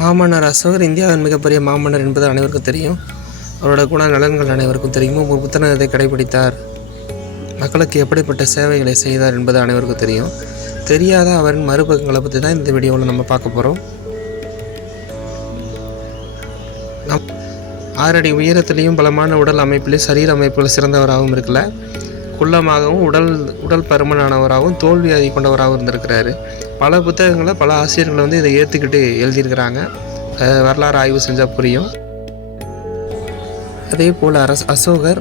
மாமன்னர் அசோகர் இந்தியாவின் மிகப்பெரிய மாமன்னர் என்பது அனைவருக்கும் தெரியும். அவரோட குண நலன்கள் அனைவருக்கும் தெரியும். ஒரு புத்தனத்தை கடைபிடித்தார். மக்களுக்கு எப்படிப்பட்ட சேவைகளை செய்தார் என்பது அனைவருக்கும் தெரியும். தெரியாத அவரின் மறுபக்கங்களை பற்றி தான் இந்த வீடியோவில் நம்ம பார்க்க போகிறோம் நம் ஆறடி உயரத்திலையும் பலமான உடல் அமைப்பிலையும் சரீர அமைப்புகள் சிறந்தவராகவும் இருக்கல. குள்ளமாகவும் உடல் உடல் பருமனானவராகவும் தோல்வியாதி கொண்டவராகவும் இருந்திருக்கிறாரு. பல புத்தகங்களை பல ஆசிரியர்கள் வந்து இதை ஏற்றுக்கிட்டு எழுதியிருக்கிறாங்க. வரலாறு ஆய்வு செஞ்சால் புரியும். அதே போல் அரச அசோகர்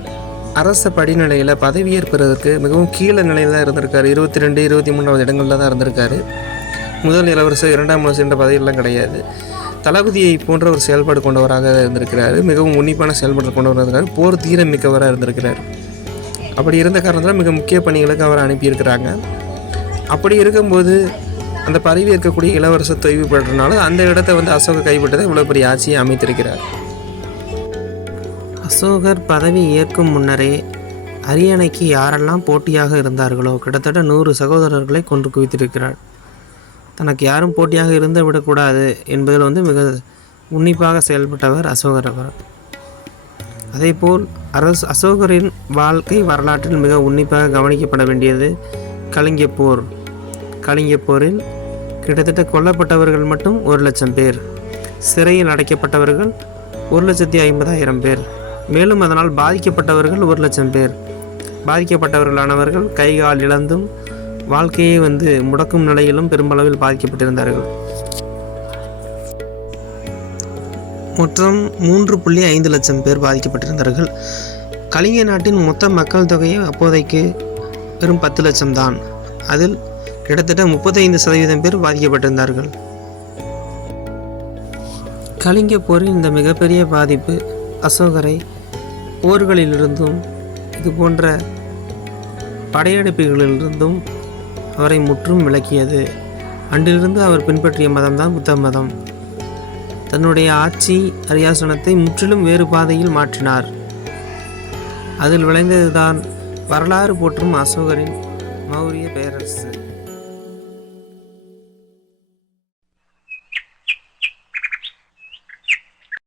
அரச படிநிலையில் பதவியேற்பதற்கு மிகவும் கீழே நிலையில் தான் இருந்திருக்காரு. இருபத்தி ரெண்டு இருபத்தி மூணாவது இடங்களில் தான் இருந்திருக்காரு. முதல் இளவரசர் இரண்டாம் இளவரசர் என்ற பதவியெல்லாம் கிடையாது. தளபதியை போன்ற ஒரு செயல்பாடு கொண்டவராக இருந்திருக்கிறார். மிகவும் உன்னிப்பான செயல்பாடு கொண்டவராக இருக்காரு போர் தீரம் மிக்கவராக இருந்திருக்கிறார். அப்படி இருந்த காரணத்தில் மிக முக்கிய பணிகளுக்கு அவரை அனுப்பியிருக்கிறாங்க. அப்படி இருக்கும்போது அந்த பரவி இருக்கக்கூடிய இளவரசர் தொய்வுபடுறதுனால அந்த இடத்த வந்து அசோகர் கைவிட்டதை இவ்வளோ பெரிய ஆட்சியை அமைத்திருக்கிறார். அசோகர் பதவி ஏற்கும் முன்னரே அரியணைக்கு யாரெல்லாம் போட்டியாக இருந்தார்களோ கிட்டத்தட்ட நூறு சகோதரர்களை கொன்று குவித்திருக்கிறார். தனக்கு யாரும் போட்டியாக இருந்து விடக்கூடாது என்பதில் வந்து மிக உன்னிப்பாக செயல்பட்டவர் அசோகர் அவர். அதேபோல் அரசு அசோகரின் வாழ்க்கை வரலாற்றில் மிக உன்னிப்பாக கவனிக்கப்பட வேண்டியது கலிங்க போர் கலிங்க போரில் கிட்டத்தட்ட கொல்லப்பட்டவர்கள் மட்டும் ஒரு லட்சம் பேர். சிறையில் அடைக்கப்பட்டவர்கள் ஒரு லட்சத்தி ஐம்பதாயிரம் பேர். மேலும் அதனால் பாதிக்கப்பட்டவர்கள் ஒரு லட்சம் பேர். பாதிக்கப்பட்டவர்களானவர்கள் கை கால் இழந்தும் வாழ்க்கையை வந்து முடக்கும் நிலையிலும் பெரும்பளவில் பாதிக்கப்பட்டிருந்தார்கள். மொத்தம் மூன்று புள்ளி ஐந்து லட்சம் பேர் பாதிக்கப்பட்டிருந்தார்கள். கலிங்க நாட்டின் மொத்த மக்கள் தொகையை அப்போதைக்கு வெறும் பத்து லட்சம் தான். அதில் கிட்டத்தட்ட முப்பத்தைந்து சதவீதம் பேர் பாதிக்கப்பட்டிருந்தார்கள். கலிங்க போரின் இந்த மிகப்பெரிய பாதிப்பு அசோகரை போர்களிலிருந்தும் இது போன்ற படையெடுப்புகளிலிருந்தும் அவரை முற்றும் விளக்கியது அன்றிலிருந்து அவர் பின்பற்றிய மதம்தான் புத்த மதம். தன்னுடைய ஆட்சி அரியாசனத்தை முற்றிலும் வேறு பாதையில் மாற்றினார். அதில் விளைந்ததுதான் வரலாறு போற்றும் அசோகரின் மௌரிய பேரரசு.